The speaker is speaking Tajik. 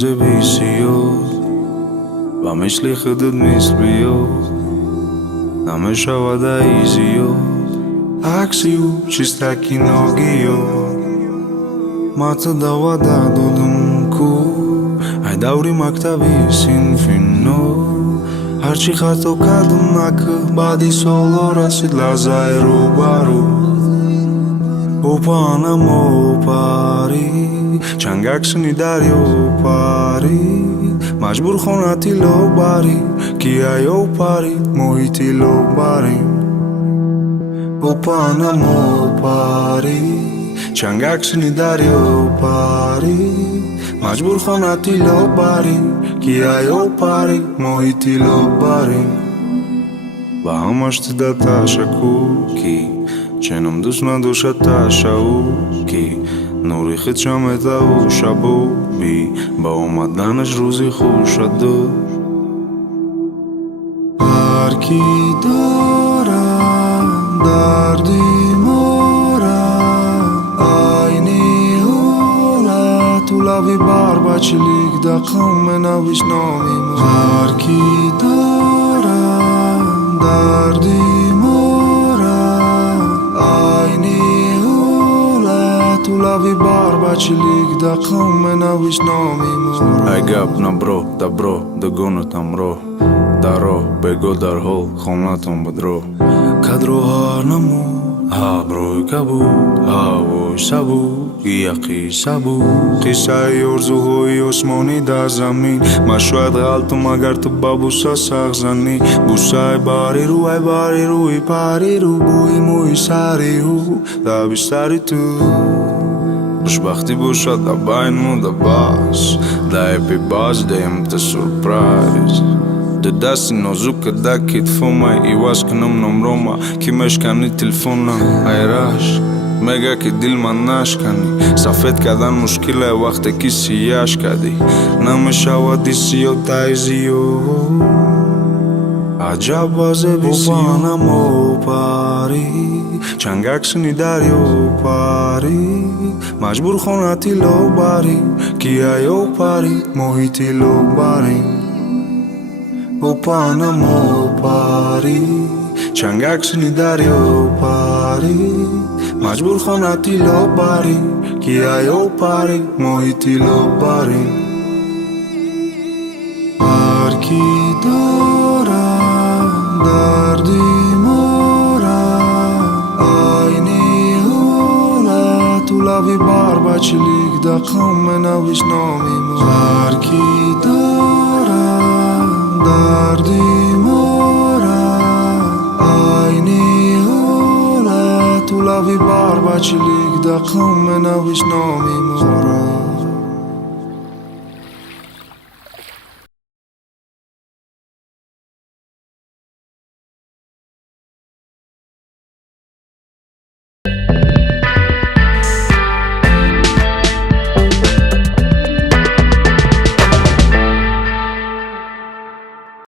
Зависиот Ба мисли худуд мислиот Намешава да изиот Аксиу чиста киногиот Мата дава да додум ку Ай даври мактаби синфино Ҳарчи хато кардум нака баъди солҳо расид лаҳзаи рӯбарӯ Опанам опари чангаксини дарё пари маҷбур хонати лобари ки аё парид муҳити лобарим Опанам опари чангаксини дарё пари маҷбур хонати лобари ки аё парид муҳити лобарим Ба ҳамаш дида ташаккур ки ченам дӯст надошад ташавву ки нури хитша метаву шабу би ба омаданаш рӯзи хушад дошт ҳар ки дорад дарди морад айни ҳолату лави барбачилик дақам менавиш номи ҳар ки дорад дарди Лави барбачилик дақам менавиш номи мора Ай гап набро дабро дагонатам ро даро бего дар ҳол хонатам бадро кадро ҳар намо ҳаброй кабуд ҳавой сабуд яқи сабуд қиссаи орзуҳои осмонӣ дар замин ман шояд ғалтум агар ту ба буса сағзанӣ бусаи барирӯ ай барирӯи парирӯ бӯи мӯи сарирӯ лаби сари ту Хушбахтӣ бошад да байн муда бас да happy birthday мта сурпрайз ду дасти нозука да китфома иваз кунам номрома ки мешкани телефонам айраш мега ки дил ман нашкани сафед кардан мушкиле вақте ки сияш кардӣ намешавади сиётаи зиё аҷаб азебисиёнам опари чангаксини дарё пари маҷбур хонати лобари ки аё парид муҳити лобарим опанам опари чангаксини дарё пари маҷбур хонати лобари ки аё парид муҳити лобарим ҳар ки дорад дарди лави барбачилик дақам менавиш номи ҳар ки дорад дарди морад айни ҳолату лави барбачилик дақам менавиш номи мора